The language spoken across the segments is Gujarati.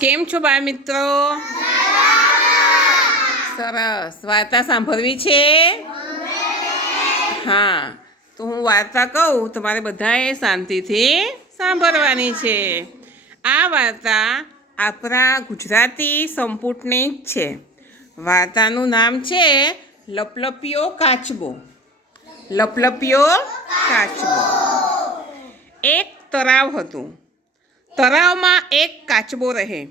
કેમ છો બાળ મિત્રો? સરસ. વાર્તા સાંભળવી છે? હા. તો હું વાર્તા કહું, તમારે બધાએ શાંતિથી સાંભળવાની છે. આ વાર્તા આપણા ગુજરાતી સંપુટની જ છે. વાર્તાનું નામ છે લપલપિયો કાચબો. લપલપિયો કાચબો. એક તળાવ હતું. તળાવમાં એક કાચબો રહે.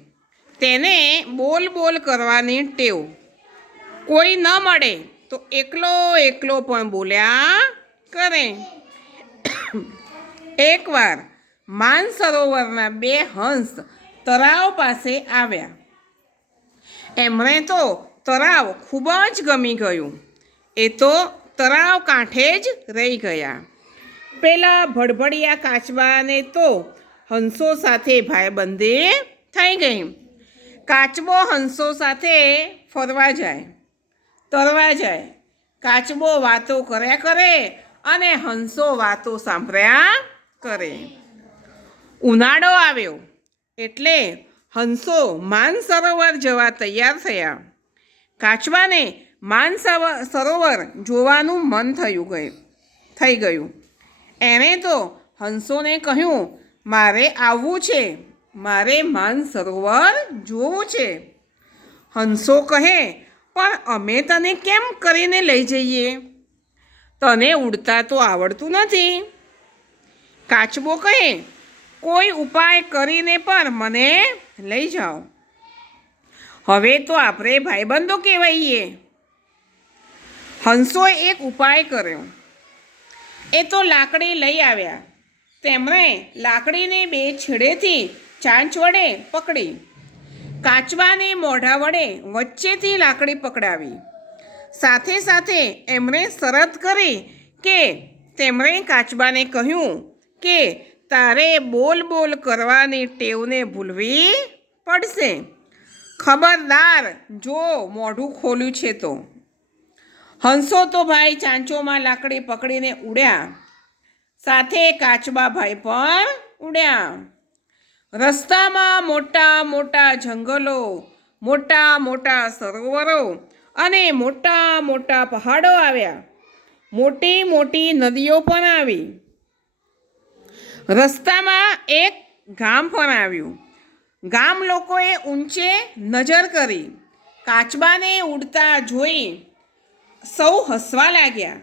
તેને બોલ બોલ કરવાની ટેવ. કોઈ ન મળે તો એકલો એકલો પણ બોલ્યા કરે. એકવાર માનસરોવરના બે હંસ તળાવ પાસે આવ્યા. એમણે તો તળાવ ખૂબ જ ગમી ગયું. એ તો તળાવ કાંઠે જ રહી ગયા. પેલા ભડભડિયા કાચબાને તો હંસો સાથે ભાઈબંધી થઈ ગઈ. કાચબો હંસો સાથે ફરવા જાય, તરવા જાય. કાચબો વાતો કર્યા કરે અને હંસો વાતો સાંભળ્યા કરે. ઉનાળો આવ્યો એટલે હંસો માનસરોવર જવા તૈયાર થયા. કાચબાને માન સરોવર જોવાનું મન થયું ગયું, થઈ ગયું. એણે તો હંસોને કહ્યું મારે આવવું છે. મારે માનસરોવર જોવું છે. હંસો કહે, પણ અમે તને કેમ કરીને લઈ જઈએ? તને ઉડતા તો આવડતું નથી. કાચબો કહે, કોઈ ઉપાય કરીને પણ મને લઈ જાઓ. હવે તો આપણે ભાઈબંધો કહેવાઈએ. હંસોએ એક ઉપાય કર્યો. એ તો લાકડી લઈ આવ્યા. તેમણે લાકડીને બે છેડેથી ચાંચ વડે પકડી. કાચબાને મોઢા વડે વચ્ચેથી લાકડી પકડાવી. સાથે સાથે એમણે શરત કરી કે તેમણે કાચબાને કહ્યું કે તારે બોલ બોલ કરવાની ટેવને ભૂલવી પડશે. ખબરદાર, જો મોઢું ખોલ્યું છે તો. હંસો તો ભાઈ ચાંચોમાં લાકડી પકડીને ઉડ્યા. સાથે કાચબા ભાઈ પણ ઉડ્યા. રસ્તામાં મોટા મોટા જંગલો, મોટા મોટા સરોવરો અને મોટા મોટા પહાડો આવ્યા. મોટી મોટી નદીઓ પણ આવી. રસ્તામાં એક ગામ પણ આવ્યું. ગામ લોકોએ ઊંચે નજર કરી. કાચબાને ઉડતા જોઈ સૌ હસવા લાગ્યા.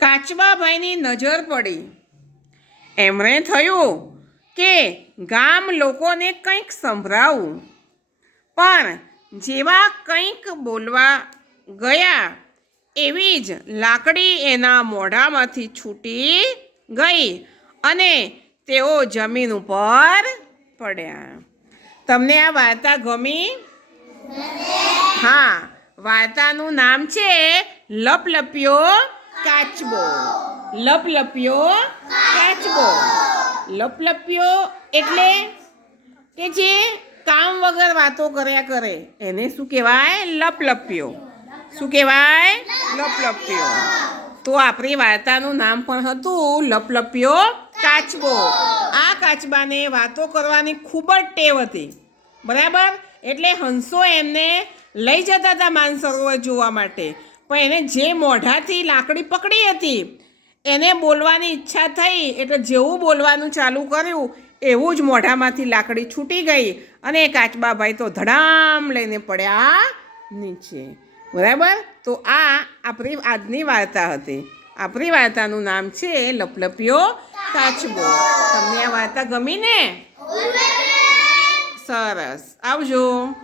કાચબાભાઈની નજર પડી. એમણે થયું કે ગામ લોકોને કંઈક સંભળાવું. પણ જેવા કંઈક બોલવા ગયા, એવી જ લાકડી એના મોઢામાંથી છૂટી ગઈ અને તેઓ જમીન ઉપર પડ્યા. તમને આ વાર્તા ગમી? હા, વાર્તાનું નામ છે લપલપિયો કાચબો. લપલપ્યો કાચબો. લપલપ્યો એટલે કે જે કામ વગર વાતો કર્યા કરે, એને શું કહેવાય? લપલપ્યો. શું કહેવાય? લપલપ્યો. તો આપણી વાર્તાનું નામ પણ હતું લપલપ્યો કાચબો. આ કાચબાને વાતો કરવાની ખૂબ જ ટેવ હતી. બરાબર? એટલે હંસો એમને લઈ જતા હતા માનસરોવર જોવા માટે. પણ એને જે મોઢાથી લાકડી પકડી હતી એને બોલવાની ઈચ્છા થઈ એટલે જેવું બોલવાનું ચાલુ કર્યું એવું જ મોઢામાંથી લાકડી છૂટી ગઈ અને કાચબાભાઈ તો ધડામ લઈને પડ્યા નીચે. બરાબર? તો આ આપણી આજની વાર્તા હતી. આપણી વાર્તાનું નામ છે લપલપિયો કાચબો. તમને આ વાર્તા ગમી ને. સરસ. આવજો.